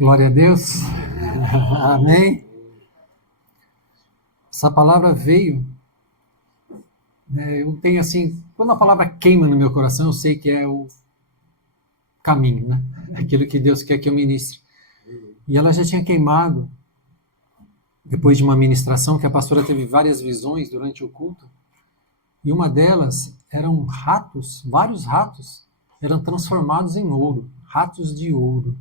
Glória a Deus. Amém. Essa palavra veio, eu tenho assim, quando a palavra queima no meu coração, eu sei que é o caminho, né? Aquilo que Deus quer que eu ministre. E ela já tinha queimado, depois de uma ministração, que a pastora teve várias visões durante o culto, e uma delas eram ratos, vários ratos, eram transformados em ouro, ratos de ouro.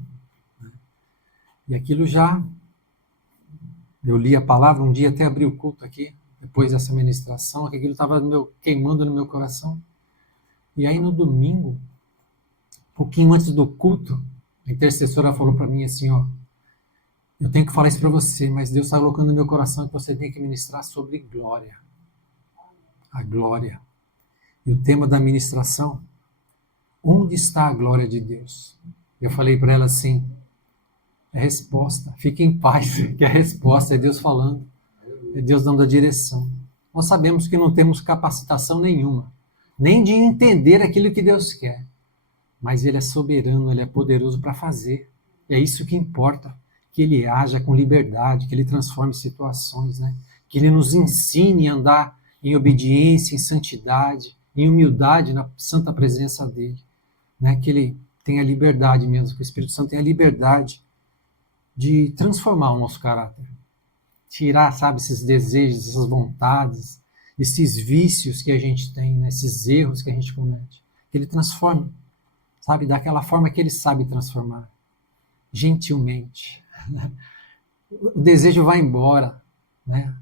E aquilo já, eu li a palavra um dia, até abri o culto aqui, depois dessa ministração, aquilo estava queimando no meu coração. E aí no domingo, um pouquinho antes do culto, a intercessora falou para mim assim, eu tenho que falar isso para você, mas Deus está colocando no meu coração que você tem que ministrar sobre glória. A glória. E o tema da ministração, onde está a glória de Deus? Eu falei para ela assim, é resposta, fique em paz, que a resposta é Deus falando, é Deus dando a direção. Nós sabemos que não temos capacitação nenhuma, nem de entender aquilo que Deus quer, mas Ele é soberano, Ele é poderoso para fazer, e é isso que importa, que Ele haja com liberdade, que Ele transforme situações, né? Que Ele nos ensine a andar em obediência, em santidade, em humildade na santa presença dEle, né? Que Ele tenha liberdade mesmo, que o Espírito Santo tenha liberdade de transformar o nosso caráter. Tirar, sabe, esses desejos, essas vontades, esses vícios que a gente tem, né, esses erros que a gente comete. Que Ele transforme, sabe, daquela forma que Ele sabe transformar. Gentilmente. O desejo vai embora, né?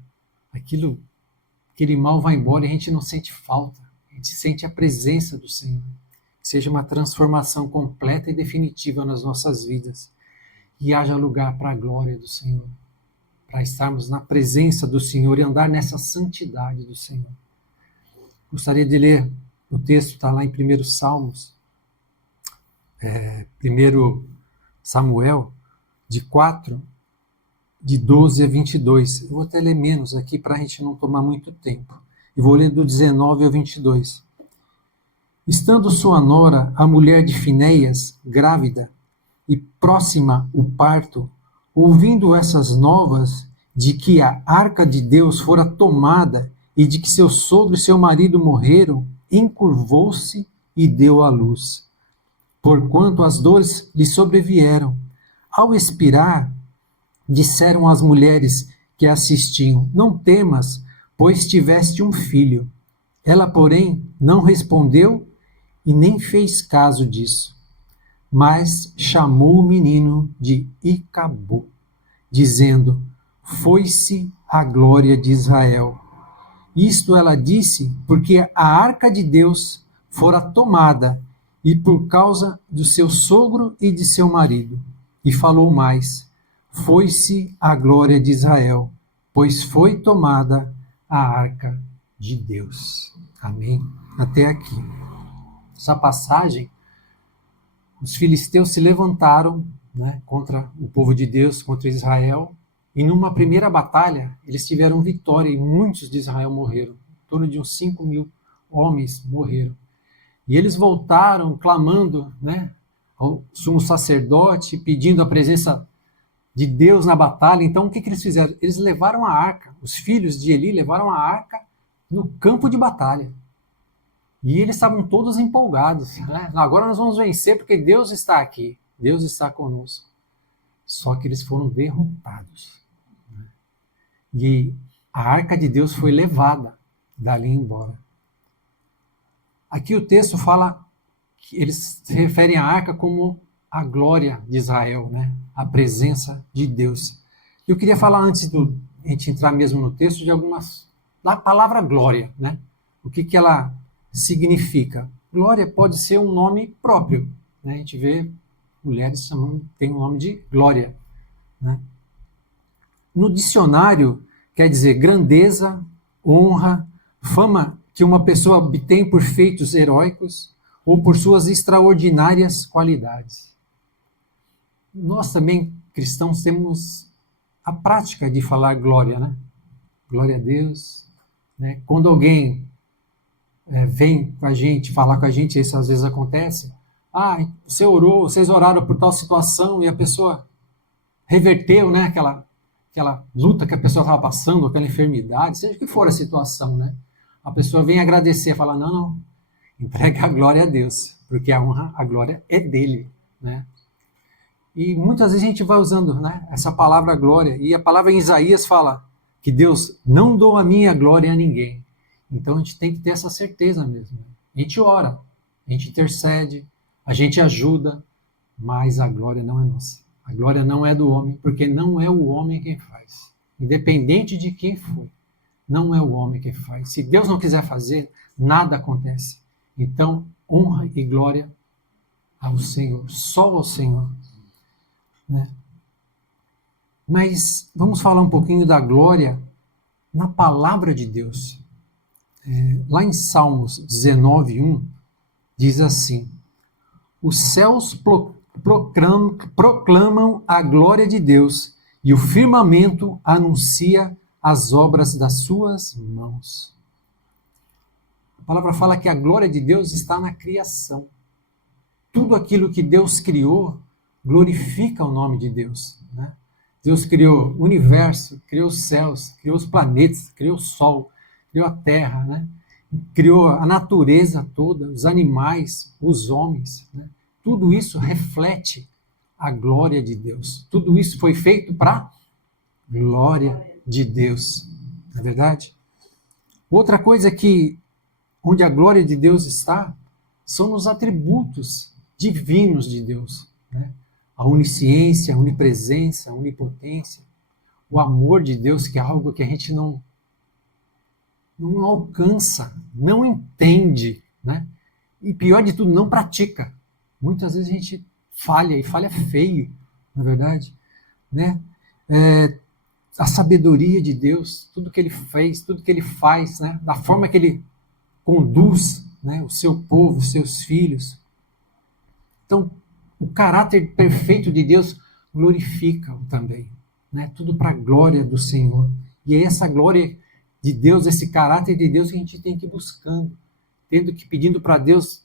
Aquele mal vai embora e a gente não sente falta. A gente sente a presença do Senhor. Que seja uma transformação completa e definitiva nas nossas vidas. E haja lugar para a glória do Senhor, para estarmos na presença do Senhor e andar nessa santidade do Senhor. Gostaria de ler, o texto está lá em 1 Salmos, 1 Samuel, de 4, de 12 a 22. Eu vou até ler menos aqui para a gente não tomar muito tempo. E vou ler do 19 ao 22. Estando sua nora, a mulher de Finéias, grávida, e próxima o parto, ouvindo essas novas de que a arca de Deus fora tomada e de que seu sogro e seu marido morreram, encurvou-se e deu à luz. Porquanto as dores lhe sobrevieram. Ao expirar, disseram as mulheres que a assistiam, não temas, pois tiveste um filho. Ela, porém, não respondeu e nem fez caso disso. Mas chamou o menino de Icabô, dizendo, foi-se a glória de Israel. Isto ela disse porque a arca de Deus fora tomada e por causa do seu sogro e de seu marido. E falou mais, foi-se a glória de Israel, pois foi tomada a arca de Deus. Amém? Até aqui. Essa passagem, os filisteus se levantaram, né, contra o povo de Deus, contra Israel, e numa primeira batalha, eles tiveram vitória e muitos de Israel morreram. Em torno de uns 5.000 homens morreram. E eles voltaram clamando, né, ao sumo sacerdote, pedindo a presença de Deus na batalha. Então, o que eles fizeram? Eles levaram a arca, os filhos de Eli levaram a arca no campo de batalha. E eles estavam todos empolgados, né? Agora nós vamos vencer porque Deus está aqui, Deus está conosco. Só que eles foram derrotados, né? E a arca de Deus foi levada dali embora. Aqui o texto fala que eles se referem à arca como a glória de Israel, né? A presença de Deus. Eu queria falar antes de a gente entrar mesmo no texto da palavra glória, né? O que ela significa. Glória pode ser um nome próprio, né? A gente vê mulheres chamando, tem o nome de glória, né? No dicionário quer dizer grandeza, honra, fama que uma pessoa obtém por feitos heróicos ou por suas extraordinárias qualidades. Nós também, cristãos, temos a prática de falar glória, né? Glória a Deus, né? Quando alguém vem com a gente, falar com a gente, isso às vezes acontece, vocês oraram por tal situação, e a pessoa reverteu, né, aquela luta que a pessoa estava passando, aquela enfermidade, seja o que for a situação, né? A pessoa vem agradecer, fala, não, entrega a glória a Deus, porque a honra, a glória é dele, né? E muitas vezes a gente vai usando, né, essa palavra glória, e a palavra em Isaías fala que Deus não dou a minha glória a ninguém. Então a gente tem que ter essa certeza mesmo. A gente ora, a gente intercede, a gente ajuda, mas a glória não é nossa. A glória não é do homem, porque não é o homem quem faz. Independente de quem for, não é o homem quem faz. Se Deus não quiser fazer, nada acontece. Então, honra e glória ao Senhor, só ao Senhor. Né? Mas vamos falar um pouquinho da glória na palavra de Deus. Lá em Salmos 19:1, diz assim: os céus proclamam a glória de Deus e o firmamento anuncia as obras das suas mãos. A palavra fala que a glória de Deus está na criação. Tudo aquilo que Deus criou glorifica o nome de Deus, né? Deus criou o universo, criou os céus, criou os planetas, criou o sol, criou a terra, né? Criou a natureza toda, os animais, os homens, né? Tudo isso reflete a glória de Deus. Tudo isso foi feito para glória de Deus, não é verdade? Outra coisa que, onde a glória de Deus está, são nos atributos divinos de Deus, né? A onisciência, a onipresença, a onipotência, o amor de Deus, que é algo que a gente não alcança, não entende, né? E pior de tudo, não pratica. Muitas vezes a gente falha, e falha feio, na verdade, né? A sabedoria de Deus, tudo que Ele fez, tudo que Ele faz, né? Da forma que Ele conduz, né, o seu povo, os seus filhos. Então, o caráter perfeito de Deus glorifica-o também, né? Tudo para a glória do Senhor. E é essa glória de Deus, esse caráter de Deus que a gente tem que ir buscando, pedindo para Deus,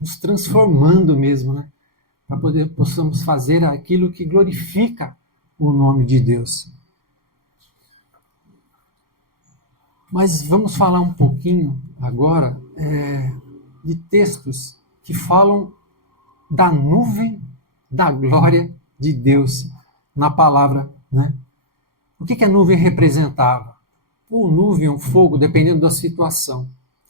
nos transformando mesmo, né? Para possamos fazer aquilo que glorifica o nome de Deus. Mas vamos falar um pouquinho agora de textos que falam da nuvem da glória de Deus na palavra, né? O que a nuvem representava? Ou nuvem, ou fogo, dependendo da situação.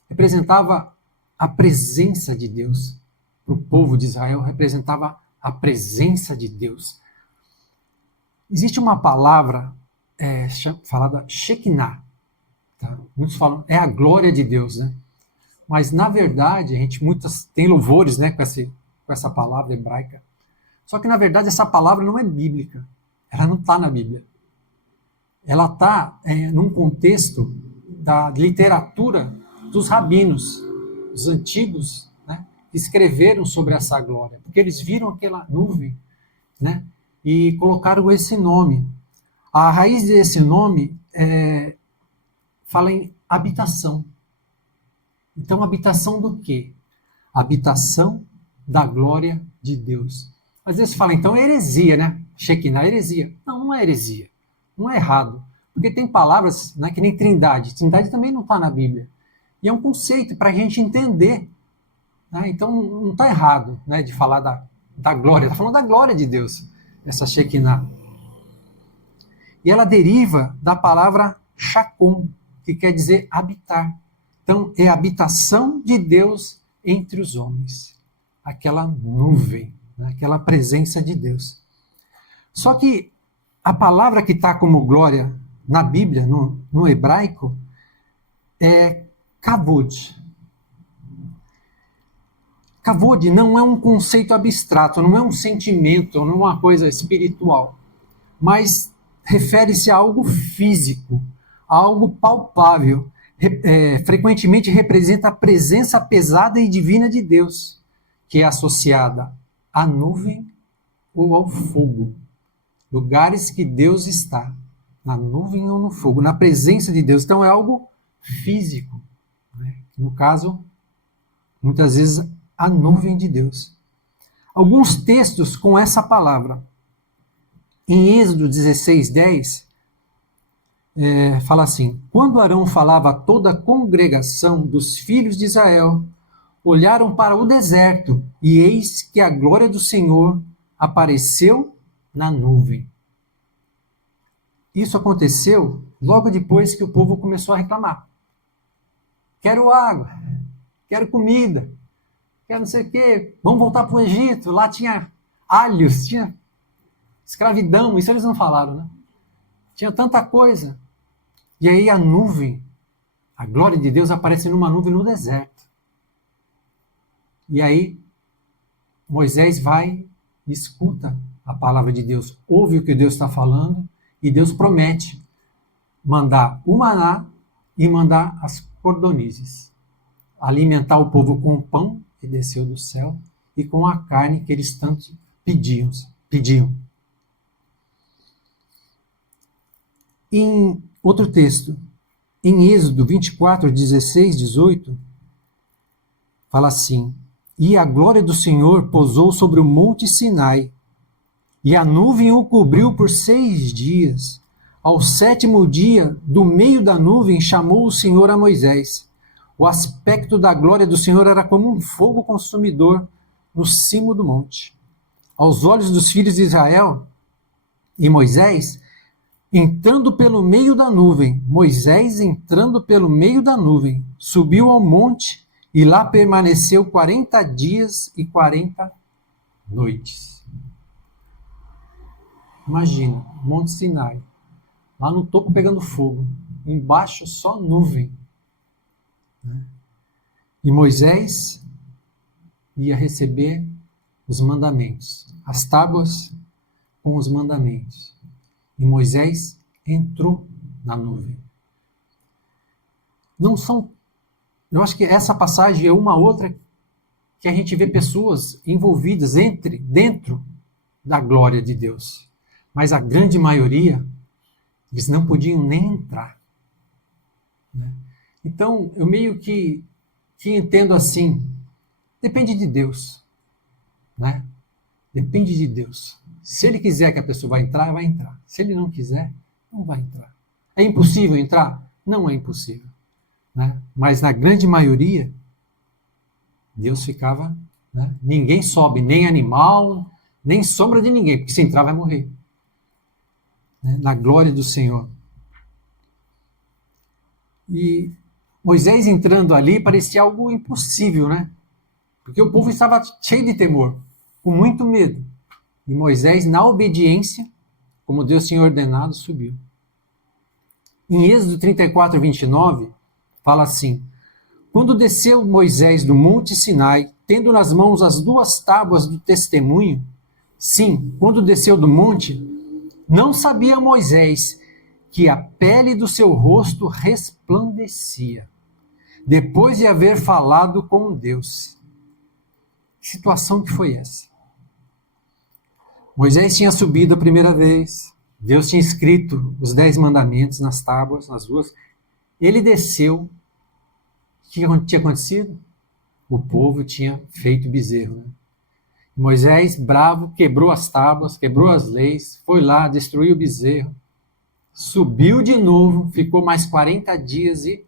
Representava a presença de Deus. Para o povo de Israel, representava a presença de Deus. Existe uma palavra falada Shekinah. Tá? Muitos falam, é a glória de Deus, né? Mas, na verdade, muitas tem louvores, né, com essa palavra hebraica. Só que, na verdade, essa palavra não é bíblica. Ela não está na Bíblia. Ela está num contexto da literatura dos rabinos, os antigos, né, que escreveram sobre essa glória, porque eles viram aquela nuvem, né, e colocaram esse nome. A raiz desse nome fala em habitação. Então, habitação do quê? Habitação da glória de Deus. Às vezes fala, então, é heresia, né? Shekinah é heresia. Não, não é heresia. Não é errado. Porque tem palavras, né, que nem trindade. Trindade também não está na Bíblia. E é um conceito para a gente entender. Né? Então, não está errado, né, de falar da glória. Está falando da glória de Deus, essa Shekinah. E ela deriva da palavra Shakum, que quer dizer habitar. Então, é a habitação de Deus entre os homens. Aquela nuvem, né? Aquela presença de Deus. Só que a palavra que está como glória na Bíblia, no hebraico, é kavod. Kavod não é um conceito abstrato, não é um sentimento, não é uma coisa espiritual, mas refere-se a algo físico, a algo palpável. Frequentemente representa a presença pesada e divina de Deus, que é associada à nuvem ou ao fogo. Lugares que Deus está, na nuvem ou no fogo, na presença de Deus. Então é algo físico, né? No caso, muitas vezes, a nuvem de Deus. Alguns textos com essa palavra. Em Êxodo 16:10, fala assim: quando Arão falava a toda a congregação dos filhos de Israel, olharam para o deserto, e eis que a glória do Senhor apareceu na nuvem. Isso aconteceu logo depois que o povo começou a reclamar. Quero água, quero comida, quero não sei o quê, vamos voltar para o Egito, lá tinha alhos, tinha escravidão, isso eles não falaram, né? Tinha tanta coisa. E aí a nuvem, a glória de Deus aparece numa nuvem no deserto. E aí Moisés vai e escuta a palavra de Deus, ouve o que Deus está falando, e Deus promete mandar o maná e mandar as cordonizes, alimentar o povo com o pão que desceu do céu e com a carne que eles tanto pediam. Em outro texto, em Êxodo 24, 16, 18, fala assim: e a glória do Senhor pousou sobre o monte Sinai, e a nuvem o cobriu por 6 dias. Ao 7º dia, do meio da nuvem, chamou o Senhor a Moisés. O aspecto da glória do Senhor era como um fogo consumidor no cimo do monte. Aos olhos dos filhos de Israel e Moisés, entrando pelo meio da nuvem, subiu ao monte e lá permaneceu 40 dias e 40 noites. Imagina, Monte Sinai, lá no topo pegando fogo, embaixo só nuvem. E Moisés ia receber os mandamentos, as tábuas com os mandamentos. E Moisés entrou na nuvem. Eu acho que essa passagem é uma outra que a gente vê pessoas envolvidas dentro da glória de Deus. Mas a grande maioria, eles não podiam nem entrar. Né? Então, eu meio que entendo assim, depende de Deus. Né? Depende de Deus. Se Ele quiser que a pessoa vai entrar, vai entrar. Se Ele não quiser, não vai entrar. É impossível entrar? Não é impossível. Né? Mas na grande maioria, Deus ficava... Né? Ninguém sobe, nem animal, nem sombra de ninguém, porque se entrar vai morrer. Na glória do Senhor. E Moisés entrando ali parecia algo impossível, né? Porque o povo estava cheio de temor, com muito medo. E Moisés, na obediência, como Deus tinha ordenado, subiu. Em Êxodo 34, 29, fala assim: quando desceu Moisés do monte Sinai, tendo nas mãos as 2 tábuas do testemunho, sim, quando desceu do monte, não sabia Moisés que a pele do seu rosto resplandecia, depois de haver falado com Deus. Que situação que foi essa? Moisés tinha subido a primeira vez, Deus tinha escrito os 10 mandamentos nas tábuas, nas 2. Ele desceu. O que tinha acontecido? O povo tinha feito bezerro, né? Moisés, bravo, quebrou as tábuas, quebrou as leis, foi lá, destruiu o bezerro, subiu de novo, ficou mais 40 dias e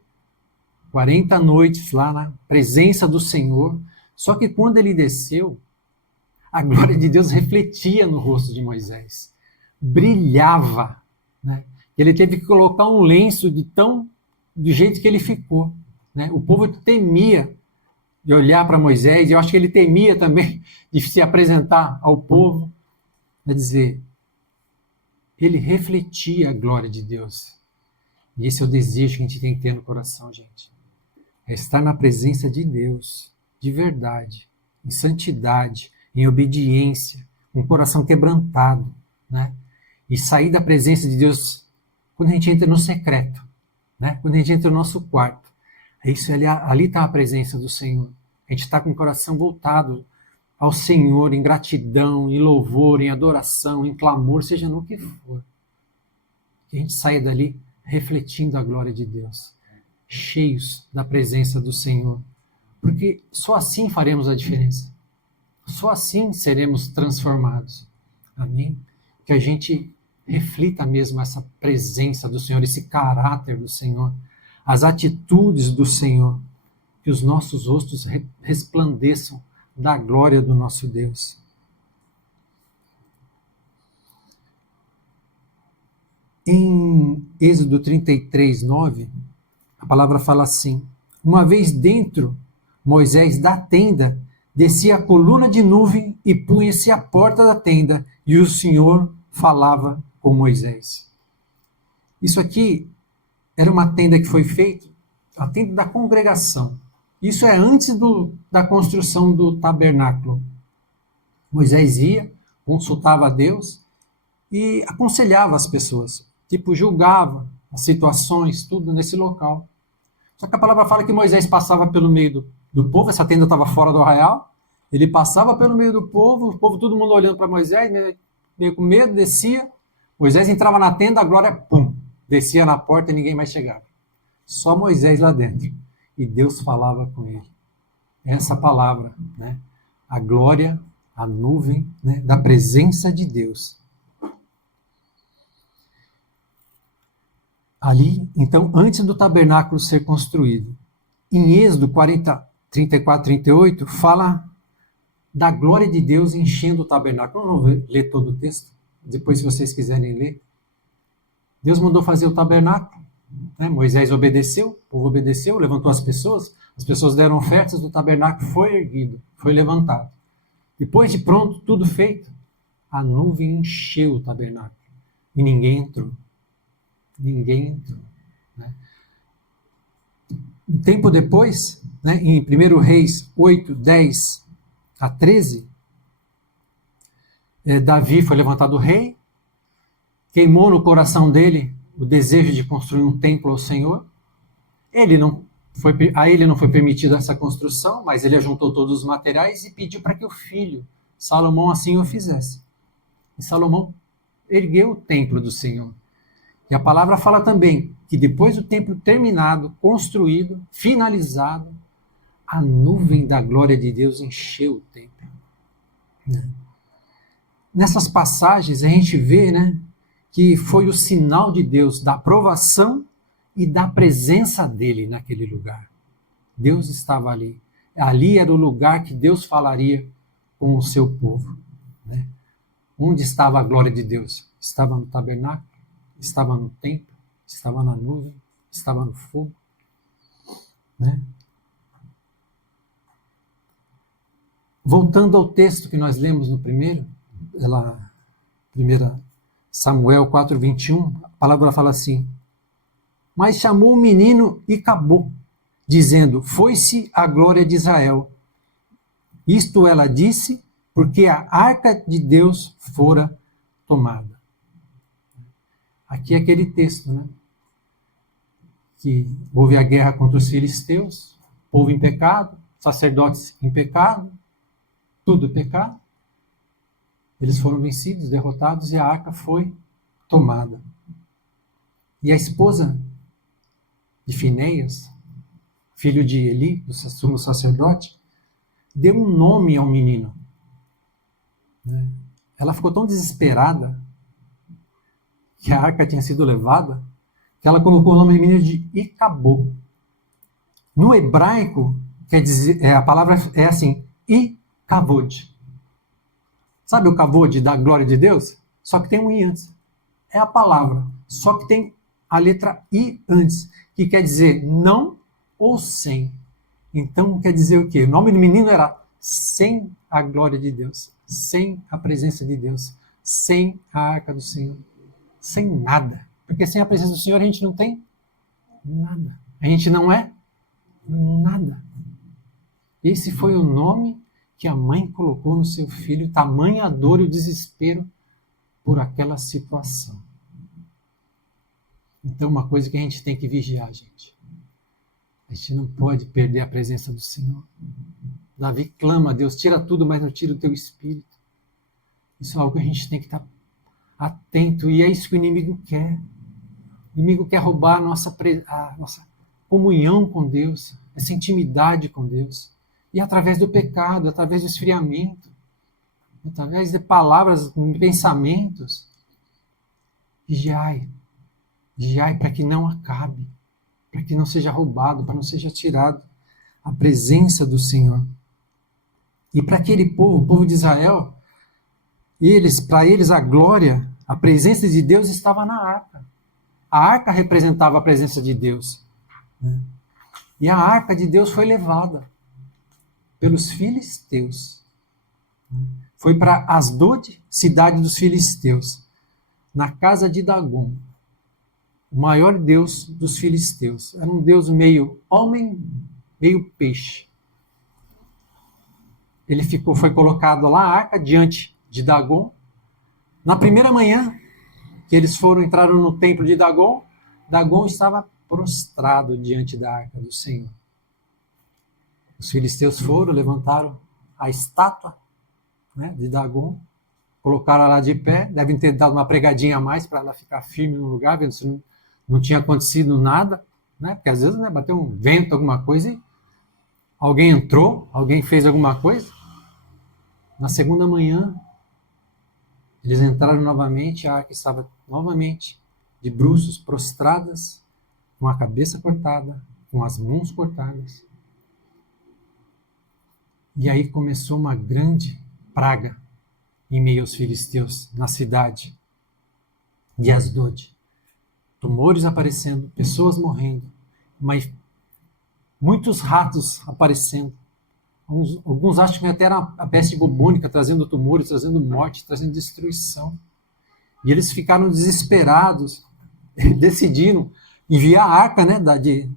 40 noites lá na presença do Senhor. Só que quando ele desceu, a glória de Deus refletia no rosto de Moisés, brilhava, né? Ele teve que colocar um lenço do jeito que ele ficou, né? O povo temia de olhar para Moisés, e eu acho que ele temia também de se apresentar ao povo, a dizer, ele refletia a glória de Deus. E esse é o desejo que a gente tem que ter no coração, gente. É estar na presença de Deus, de verdade, em santidade, em obediência, com o coração quebrantado, né? E sair da presença de Deus quando a gente entra no secreto, né? Quando a gente entra no nosso quarto. Isso ali está a presença do Senhor. A gente está com o coração voltado ao Senhor em gratidão, em louvor, em adoração, em clamor, seja no que for. Que a gente saia dali refletindo a glória de Deus, cheios da presença do Senhor. Porque só assim faremos a diferença. Só assim seremos transformados. Amém? que a gente reflita mesmo essa presença do Senhor, esse caráter do Senhor, as atitudes do Senhor, que os nossos rostos resplandeçam da glória do nosso Deus. Em Êxodo 33, 9, a palavra fala assim: uma vez dentro, Moisés da tenda, descia a coluna de nuvem e punha-se à porta da tenda, e o Senhor falava com Moisés. Isso aqui era uma tenda que foi feita, a tenda da congregação. Isso é antes da construção do tabernáculo. Moisés ia, consultava a Deus e aconselhava as pessoas, julgava as situações, tudo nesse local. Só que a palavra fala que Moisés passava pelo meio do povo, essa tenda estava fora do arraial, ele passava pelo meio do povo, o povo todo mundo olhando para Moisés, meio com medo, descia, Moisés entrava na tenda, a glória, pum, descia na porta e ninguém mais chegava. Só Moisés lá dentro. E Deus falava com ele. Essa palavra, né? A glória, a nuvem, né? Da presença de Deus. Ali, então, antes do tabernáculo ser construído. Em Êxodo 34, 38, fala da glória de Deus enchendo o tabernáculo. Eu não vou ler todo o texto, depois se vocês quiserem ler. Deus mandou fazer o tabernáculo, né? Moisés obedeceu, o povo obedeceu, levantou as pessoas deram ofertas, o tabernáculo foi erguido, foi levantado. Depois de pronto, tudo feito, a nuvem encheu o tabernáculo e ninguém entrou. Ninguém entrou. Né? Um tempo depois, né, em 1 Reis 8, 10 a 13, Davi foi levantado rei, queimou no coração dele o desejo de construir um templo ao Senhor. A ele não foi permitida essa construção, mas ele ajuntou todos os materiais e pediu para que o filho, Salomão, assim o fizesse. E Salomão ergueu o templo do Senhor. E a palavra fala também que depois do templo terminado, construído, finalizado, a nuvem da glória de Deus encheu o templo. Nessas passagens a gente vê, né, que foi o sinal de Deus da aprovação e da presença dele naquele lugar. Deus estava ali. Ali era o lugar que Deus falaria com o seu povo. Né? Onde estava a glória de Deus? Estava no tabernáculo, estava no templo, estava na nuvem, estava no fogo. Né? Voltando ao texto que nós lemos no primeiro, 1 Samuel 4, 21, a palavra fala assim: mas chamou o menino e acabou, dizendo: foi-se a glória de Israel. Isto ela disse, porque a arca de Deus fora tomada. Aqui é aquele texto, né? Que houve a guerra contra os filisteus, povo em pecado, sacerdotes em pecado, tudo pecado. Eles foram vencidos, derrotados, e a arca foi tomada. E a esposa de Finéias, filho de Eli, do sumo sacerdote, deu um nome ao menino. Né? Ela ficou tão desesperada que a arca tinha sido levada, que ela colocou o nome do menino de Icabô. No hebraico, quer dizer, a palavra é assim, Icavod. Sabe o kavod da glória de Deus? Só que tem um i antes. É a palavra, só que tem a letra i antes, que quer dizer não ou sem. Então quer dizer o quê? O nome do menino era sem a glória de Deus, sem a presença de Deus, sem a arca do Senhor, sem nada. Porque sem a presença do Senhor a gente não tem nada. A gente não é nada. Esse foi o nome que a mãe colocou no seu filho, tamanha dor e o desespero por aquela situação. Então, uma coisa que a gente tem que vigiar, gente. A gente não pode perder a presença do Senhor. Davi clama a Deus, tira tudo, mas não tira o teu espírito. Isso é algo que a gente tem que estar atento, e é isso que o inimigo quer. O inimigo quer roubar a nossa comunhão com Deus, essa intimidade com Deus. E através do pecado, através do esfriamento, através de palavras, pensamentos, Vigiai. Vigiai para que não acabe, para que não seja roubado, para não seja tirado a presença do Senhor. E para aquele povo, o povo de Israel, para eles a glória, a presença de Deus estava na arca. A arca representava a presença de Deus. E a arca de Deus foi levada pelos filisteus. Foi para Asdod, cidade dos filisteus, na casa de Dagom, o maior deus dos filisteus. Era um deus meio homem, meio peixe. Ele foi colocado lá, a arca, diante de Dagom. Na primeira manhã que eles entraram no templo de Dagom, Dagom estava prostrado diante da arca do Senhor. Os filisteus levantaram a estátua, né, de Dagom, colocaram ela de pé, devem ter dado uma pregadinha a mais para ela ficar firme no lugar, vendo se não tinha acontecido nada, né, porque às vezes, né, bateu um vento, alguma coisa, e alguém entrou, alguém fez alguma coisa. Na segunda manhã, eles entraram novamente, a arca estava novamente de bruços, prostradas, com a cabeça cortada, com as mãos cortadas. E aí começou uma grande praga em meio aos filisteus, na cidade de Asdod. Tumores aparecendo, pessoas morrendo, mas muitos ratos aparecendo. Alguns acham que até era a peste bubônica, trazendo tumores, trazendo morte, trazendo destruição. E eles ficaram desesperados, decidiram enviar a arca, né,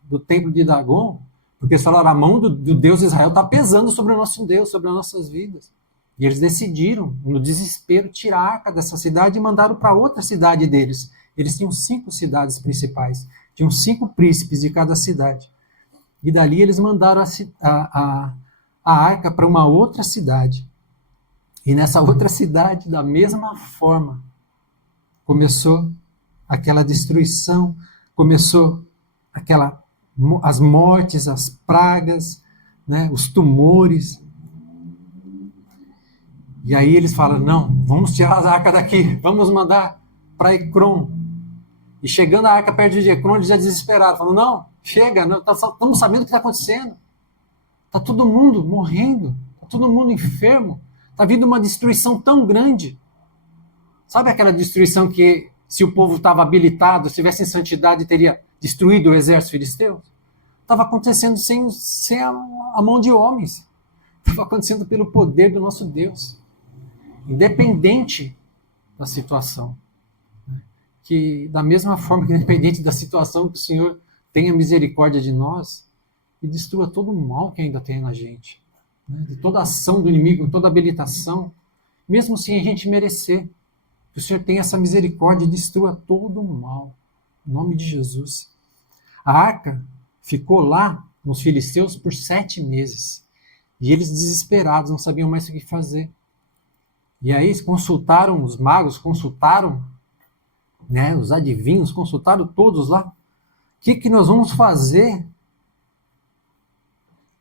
do templo de Dagom, porque eles falaram, a mão do Deus de Israel está pesando sobre o nosso Deus, sobre as nossas vidas. E eles decidiram, no desespero, tirar a arca dessa cidade e mandaram para outra cidade deles. Eles tinham 5 cidades principais, tinham 5 príncipes de cada cidade. E dali eles mandaram a arca para uma outra cidade. E nessa outra cidade, da mesma forma, começou aquela destruição, começou as mortes, as pragas, né, os tumores. E aí eles falam, não, vamos tirar a arca daqui, vamos mandar para Ecrom. E chegando a arca perto de Ecrom, eles já desesperaram, falam, não, chega, estamos sabendo o que está acontecendo. Está todo mundo morrendo, está todo mundo enfermo, está vindo uma destruição tão grande. Sabe aquela destruição que, se o povo estava habilitado, se tivesse em santidade, teria destruído o exército filisteu? Estava acontecendo sem a mão de homens. Estava acontecendo pelo poder do nosso Deus. Independente da situação. Que, da mesma forma que independente da situação, que o Senhor tenha misericórdia de nós e destrua todo o mal que ainda tem na gente. Né? De toda ação do inimigo, toda habilitação, mesmo sem a gente merecer. Que o Senhor tenha essa misericórdia e destrua todo o mal. Em nome de Jesus. A arca ficou lá nos filisteus por 7 meses. E eles desesperados, não sabiam mais o que fazer. E aí consultaram os magos, consultaram, né, os adivinhos, consultaram todos lá. O que nós vamos fazer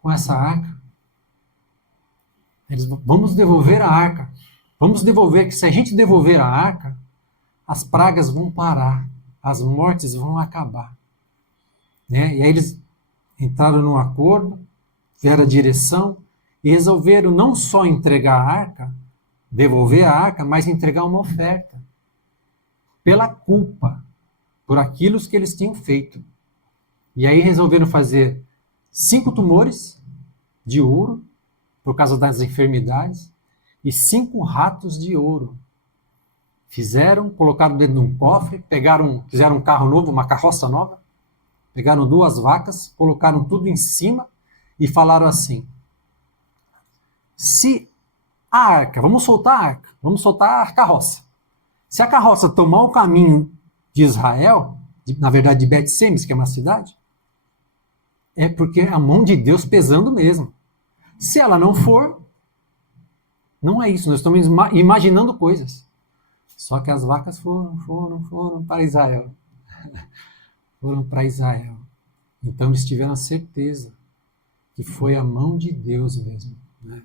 com essa arca? Vamos devolver a arca. Vamos devolver, que se a gente devolver a arca, as pragas vão parar, as mortes vão acabar. Né? E aí eles entraram num acordo, tiveram a direção e resolveram não só entregar a arca, devolver a arca, mas entregar uma oferta pela culpa, por aquilo que eles tinham feito. E aí resolveram fazer 5 tumores de ouro, por causa das enfermidades, e 5 ratos de ouro. Colocaram dentro de um cofre, fizeram um carro novo, uma carroça nova, pegaram 2 vacas, colocaram tudo em cima e falaram assim, se a arca, vamos soltar a carroça. Se a carroça tomar o caminho de Israel, na verdade de Bet-Semes, que é uma cidade, é porque a mão de Deus pesando mesmo. Se ela não for, não é isso, nós estamos imaginando coisas. Só que as vacas foram para Israel. Foram para Israel. Então eles tiveram a certeza que foi a mão de Deus mesmo. Né?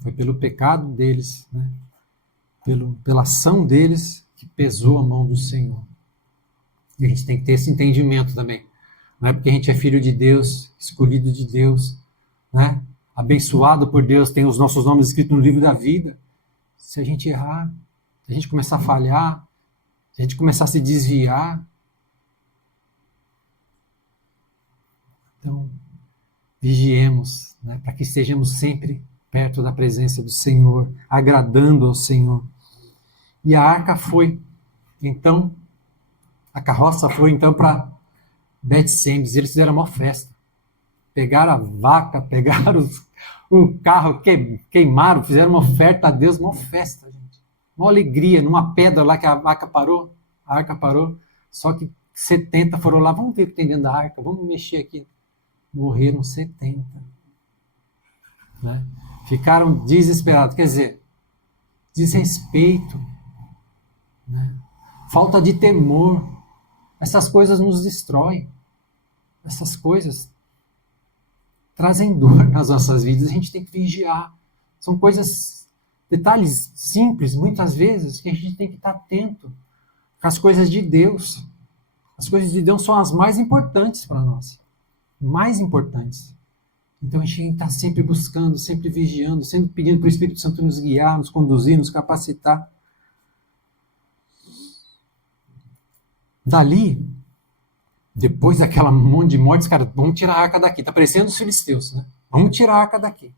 Foi pelo pecado deles, né? Pela ação deles, que pesou a mão do Senhor. E a gente tem que ter esse entendimento também. Não é porque a gente é filho de Deus, escolhido de Deus, né? Abençoado por Deus, tem os nossos nomes escritos no livro da vida. Se a gente errar, se a gente começar a falhar, se a gente começar a se desviar, então vigiemos, né? Para que estejamos sempre perto da presença do Senhor, agradando ao Senhor. E a arca foi, então, a carroça foi então para Bet-Semes. Eles fizeram uma festa. Pegaram a vaca, pegaram o carro, queimaram, fizeram uma oferta a Deus, uma festa, gente. Uma alegria, numa pedra lá que a arca parou, só que 70 foram lá, vamos ver o que tem dentro da arca, vamos mexer aqui. Morreram 70. Né? Ficaram desesperados, quer dizer, desrespeito, né? Falta de temor. Essas coisas nos destroem. Essas coisas trazem dor nas nossas vidas. A gente tem que vigiar. São coisas, detalhes simples, muitas vezes, que a gente tem que estar atento com as coisas de Deus. As coisas de Deus são as mais importantes para nós. Mais importantes. Então a gente tem que estar sempre buscando, sempre vigiando, sempre pedindo para o Espírito Santo nos guiar, nos conduzir, nos capacitar. Dali, depois daquela monte de mortes, cara, vamos tirar a arca daqui. Está parecendo os filisteus, né? Vamos tirar a arca daqui.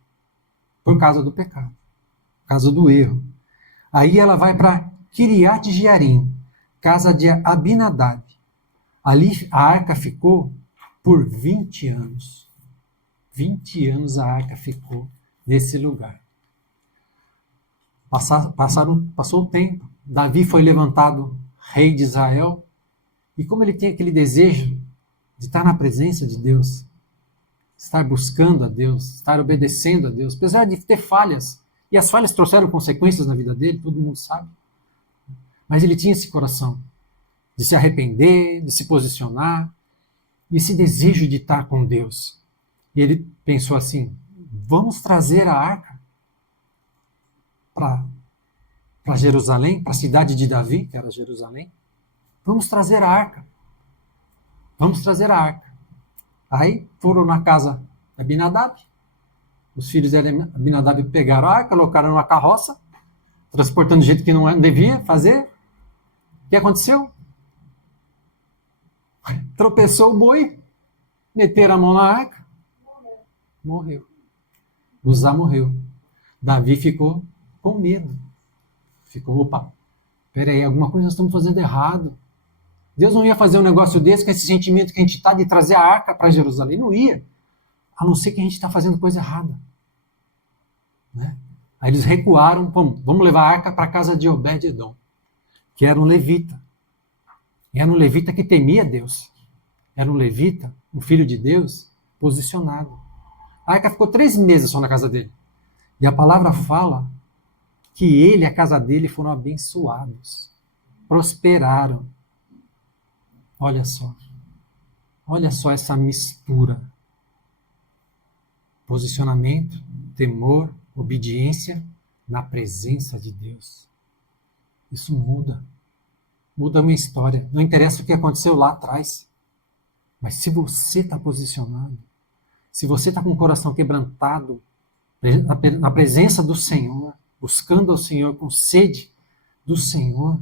Por causa do pecado. Por causa do erro. Aí ela vai para Kiriat Jearim, casa de Abinadab. Ali a arca ficou por 20 anos. 20 anos a arca ficou nesse lugar. Passou o tempo. Davi foi levantado rei de Israel. E como ele tem aquele desejo de estar na presença de Deus, estar buscando a Deus, estar obedecendo a Deus, apesar de ter falhas, e as falhas trouxeram consequências na vida dele, todo mundo sabe. Mas ele tinha esse coração de se arrepender, de se posicionar, e esse desejo de estar com Deus. E ele pensou assim, vamos trazer a arca para Jerusalém, para a cidade de Davi, que era Jerusalém. Vamos trazer a arca. Vamos trazer a arca. Aí foram na casa de Abinadab. Os filhos de Abinadab pegaram a arca, colocaram numa carroça, transportando do jeito que não devia fazer. O que aconteceu? Tropeçou o boi, meteram a mão na arca, morreu. Uzá morreu. Davi ficou com medo. Ficou, opa, peraí, alguma coisa nós estamos fazendo errado. Deus não ia fazer um negócio desse com esse sentimento que a gente está de trazer a arca para Jerusalém. Não ia. A não ser que a gente está fazendo coisa errada. Né? Aí eles recuaram. Vamos levar a arca para a casa de Obed-Edom, que era um levita. E era um levita que temia Deus. Era um levita, um filho de Deus, posicionado. A arca ficou 3 meses só na casa dele. E a palavra fala que ele e a casa dele foram abençoados. Prosperaram. Olha só essa mistura. Posicionamento, temor, obediência na presença de Deus. Isso muda uma história. Não interessa o que aconteceu lá atrás, mas se você está posicionado, se você está com o coração quebrantado na presença do Senhor, buscando ao Senhor com sede do Senhor,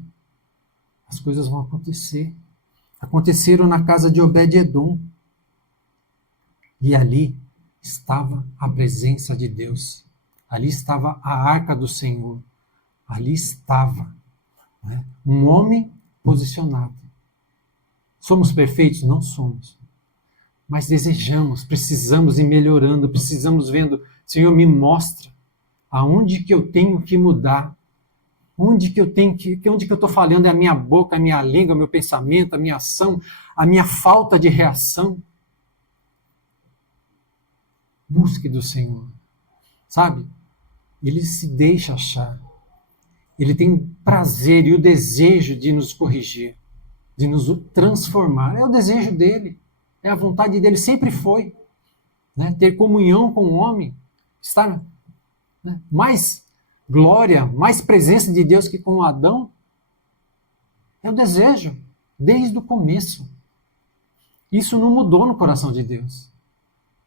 as coisas vão acontecer. Aconteceram na casa de Obed-Edom. E ali estava a presença de Deus. Ali estava a arca do Senhor. Ali estava, né, um homem posicionado. Somos perfeitos? Não somos. Mas desejamos, precisamos ir melhorando, precisamos vendo, Senhor, me mostra aonde que eu tenho que mudar. Onde que eu estou falhando é a minha boca, a minha língua, o meu pensamento, a minha ação, a minha falta de reação. Busque do Senhor, sabe? Ele se deixa achar. Ele tem prazer e o desejo de nos corrigir, de nos transformar. É o desejo dele, é a vontade dele, sempre foi. Né? Ter comunhão com o homem, estar, né, mais glória, mais presença de Deus que com Adão. É o desejo, desde o começo. Isso não mudou no coração de Deus.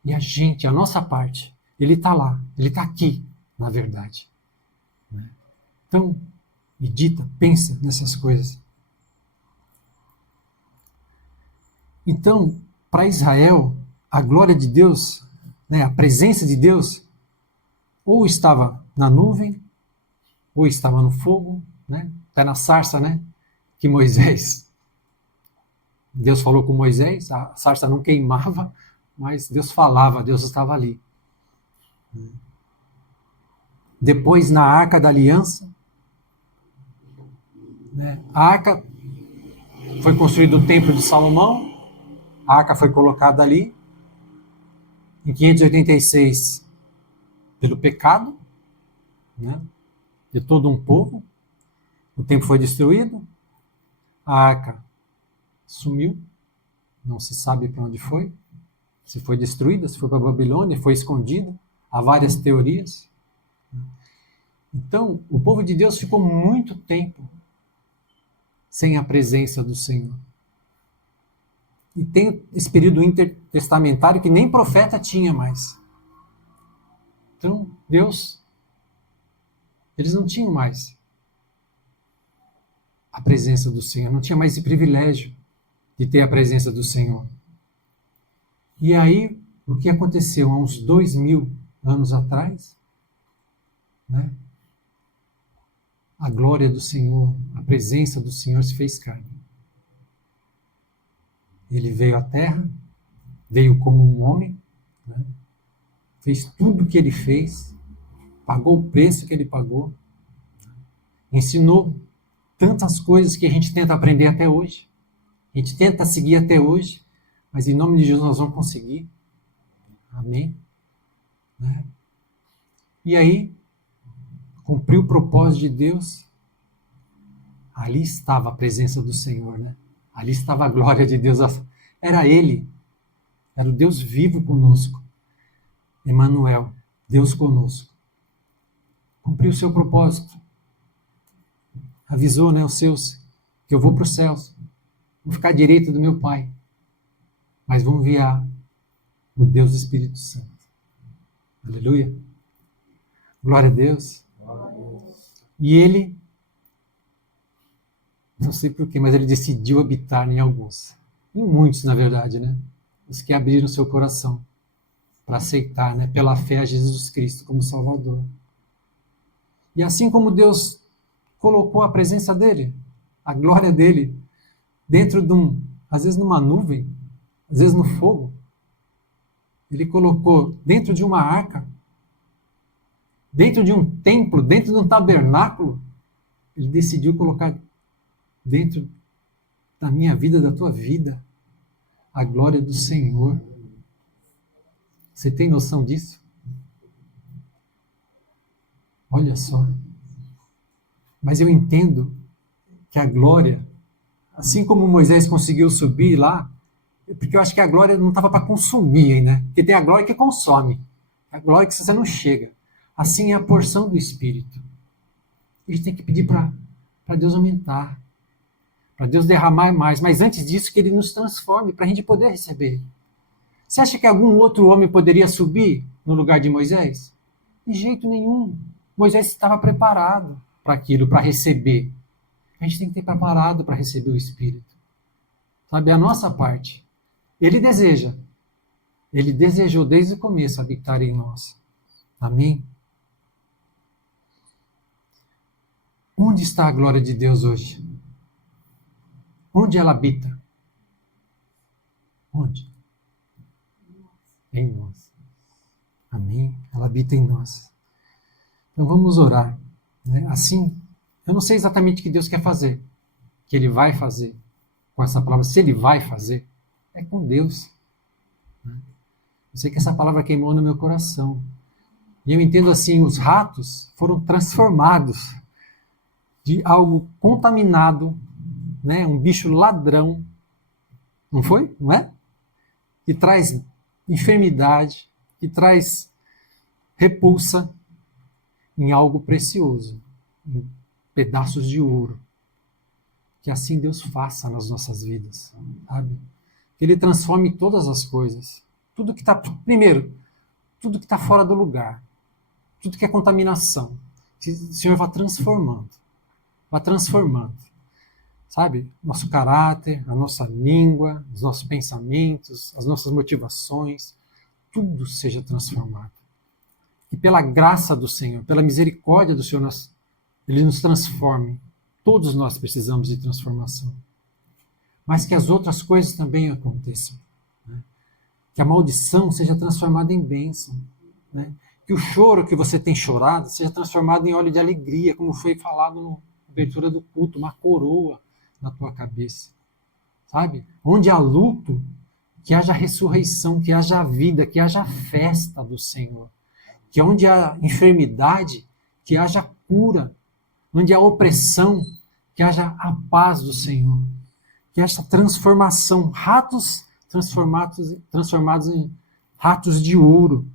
E a gente, a nossa parte, ele está lá, ele está aqui, na verdade. Então, medita, pensa nessas coisas. Então, para Israel, a glória de Deus, né, a presença de Deus, ou estava na nuvem, ou estava no fogo, né? Até na sarça, né? Que Deus falou com Moisés, a sarça não queimava, mas Deus falava, Deus estava ali. Depois, na Arca da Aliança, né? A Arca foi construído o Templo de Salomão, a Arca foi colocada ali, em 586, pelo pecado, né? De todo um povo. O templo foi destruído, a Arca sumiu, não se sabe para onde foi, se foi destruída, se foi para a Babilônia, foi escondida, há várias teorias. Então, o povo de Deus ficou muito tempo sem a presença do Senhor. E tem esse período intertestamentário que nem profeta tinha mais. Então, Deus, eles não tinham mais a presença do Senhor, não tinha mais esse privilégio de ter a presença do Senhor. E aí, o que aconteceu há uns 2000 anos atrás, né? A glória do Senhor, a presença do Senhor se fez carne. Ele veio à terra, veio como um homem, né? Fez tudo o que ele fez, pagou o preço que ele pagou, ensinou tantas coisas que a gente tenta aprender até hoje, a gente tenta seguir até hoje, mas em nome de Jesus nós vamos conseguir. Amém? Né? E aí, cumpriu o propósito de Deus, ali estava a presença do Senhor, né? Ali estava a glória de Deus, era Ele, era o Deus vivo conosco, Emmanuel, Deus conosco. Cumpriu o seu propósito, avisou, né, os seus, que eu vou para os céus, vou ficar à direita do meu Pai, mas vou enviar o Deus Espírito Santo. Aleluia. Glória a Deus. E ele, não sei porquê, mas ele decidiu habitar em alguns. Em muitos, na verdade, né? Os que abriram seu coração para aceitar, né, pela fé a Jesus Cristo como Salvador. E assim como Deus colocou a presença dele, a glória dele, dentro de às vezes numa nuvem, às vezes no fogo, ele colocou dentro de uma arca, dentro de um templo, dentro de um tabernáculo, ele decidiu colocar dentro da minha vida, da tua vida, a glória do Senhor. Você tem noção disso? Olha só. Mas eu entendo que a glória, assim como Moisés conseguiu subir lá, porque eu acho que a glória não estava para consumir, né? Porque tem a glória que consome, a glória que você não chega. Assim é a porção do Espírito. A gente tem que pedir para Deus aumentar, para Deus derramar mais, mas antes disso que Ele nos transforme, para a gente poder receber. Você acha que algum outro homem poderia subir no lugar de Moisés? De jeito nenhum. Moisés estava preparado para aquilo, para receber. A gente tem que estar preparado para receber o Espírito. Sabe, a nossa parte. Ele desejou desde o começo habitar em nós. Amém? Onde está a glória de Deus hoje? Onde ela habita? Onde? Em nós. Amém? Ela habita em nós. Então vamos orar. Né? Assim, eu não sei exatamente o que Deus quer fazer, que Ele vai fazer com essa palavra. Se Ele vai fazer, é com Deus. Né? Eu sei que essa palavra queimou no meu coração. E eu entendo assim, os ratos foram transformados de algo contaminado, né? Um bicho ladrão, não foi? Não é? Que traz enfermidade, que traz repulsa, em algo precioso, em pedaços de ouro, Que assim Deus faça nas nossas vidas, sabe? Que Ele transforme todas as coisas. Tudo que está, primeiro, tudo que está fora do lugar, tudo que é contaminação, que o Senhor vá transformando, sabe? Nosso caráter, a nossa língua, os nossos pensamentos, as nossas motivações, tudo seja transformado. Que pela graça do Senhor, pela misericórdia do Senhor, Ele nos transforme. Todos nós precisamos de transformação. Mas que as outras coisas também aconteçam. Né? Que a maldição seja transformada em bênção. Né? Que o choro que você tem chorado seja transformado em óleo de alegria, como foi falado na abertura do culto, uma coroa na tua cabeça. Sabe? Onde há luto, que haja ressurreição, que haja vida, que haja festa do Senhor. Que onde há enfermidade, que haja cura. Onde há opressão, que haja a paz do Senhor. Que haja transformação, ratos transformados em ratos de ouro.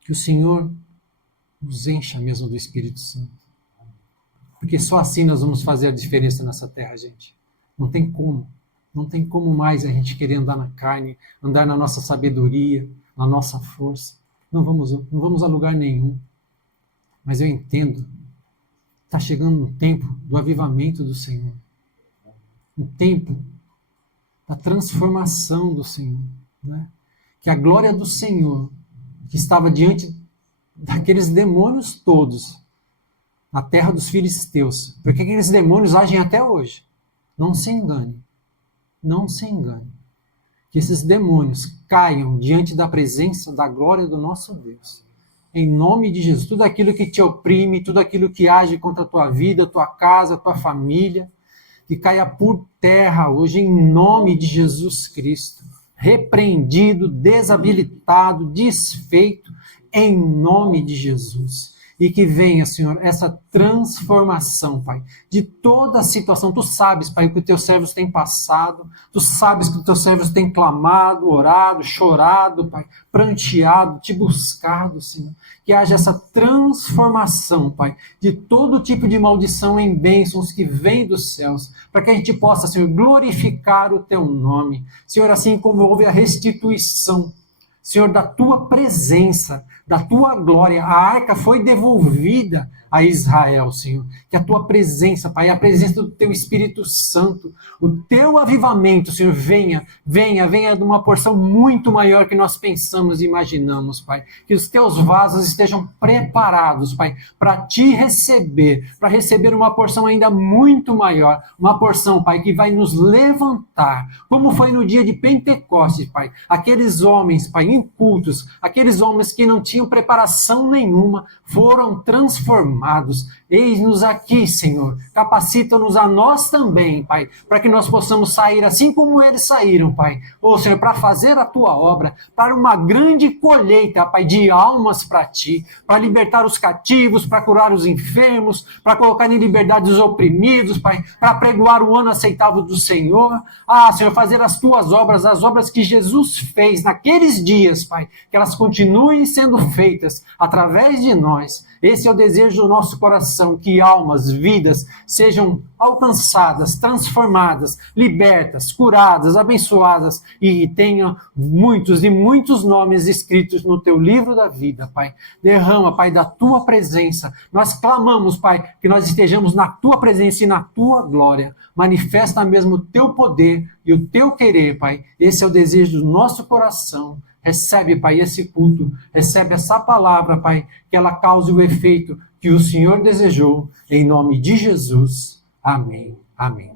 Que o Senhor nos encha mesmo do Espírito Santo. Porque só assim nós vamos fazer a diferença nessa terra, gente. Não tem como. Não tem como mais a gente querer andar na carne, andar na nossa sabedoria, na nossa força. Não vamos a lugar nenhum. Mas eu entendo. Está chegando um tempo do avivamento do Senhor. Um tempo da transformação do Senhor. Né? Que a glória do Senhor, que estava diante daqueles demônios todos, na terra dos filisteus, porque aqueles demônios agem até hoje. Não se engane. Não se engane. Que esses demônios caiam diante da presença da glória do nosso Deus. Em nome de Jesus. Tudo aquilo que te oprime, tudo aquilo que age contra a tua vida, tua casa, tua família, que caia por terra hoje, em nome de Jesus Cristo. Repreendido, desabilitado, desfeito, em nome de Jesus. E que venha, Senhor, essa transformação, Pai, de toda a situação. Tu sabes, Pai, o que os teus servos têm passado. Tu sabes que os teus servos têm clamado, orado, chorado, Pai, pranteado, te buscado, Senhor. Que haja essa transformação, Pai, de todo tipo de maldição em bênçãos que vem dos céus, para que a gente possa, Senhor, glorificar o teu nome. Senhor, assim como houve a restituição, Senhor, da tua presença, da tua glória, a arca foi devolvida a Israel, Senhor. Que a tua presença, Pai, a presença do teu Espírito Santo, o teu avivamento, Senhor, venha de uma porção muito maior que nós pensamos e imaginamos, Pai. Que os teus vasos estejam preparados, Pai, para te receber, para receber uma porção ainda muito maior, uma porção, Pai, que vai nos levantar, como foi no dia de Pentecostes, Pai. Aqueles homens, Pai, incultos, aqueles homens que não tinham preparação nenhuma, foram transformados. Eis-nos aqui, Senhor. Capacita-nos a nós também, Pai, para que nós possamos sair assim como eles saíram, Pai. Ô, Senhor, para fazer a tua obra, para uma grande colheita, Pai, de almas para ti, para libertar os cativos, para curar os enfermos, para colocar em liberdade os oprimidos, Pai, para pregoar o ano aceitável do Senhor. Ah, Senhor, fazer as tuas obras, as obras que Jesus fez naqueles dias, Pai, que elas continuem sendo feitas através de nós. Esse é o desejo do nosso coração, que almas, vidas sejam alcançadas, transformadas, libertas, curadas, abençoadas e tenham muitos e muitos nomes escritos no teu livro da vida, Pai. Derrama, Pai, da tua presença. Nós clamamos, Pai, que nós estejamos na tua presença e na tua glória. Manifesta mesmo o teu poder e o teu querer, Pai. Esse é o desejo do nosso coração. Recebe, Pai, esse culto, recebe essa palavra, Pai, que ela cause o efeito que o Senhor desejou, em nome de Jesus. Amém. Amém.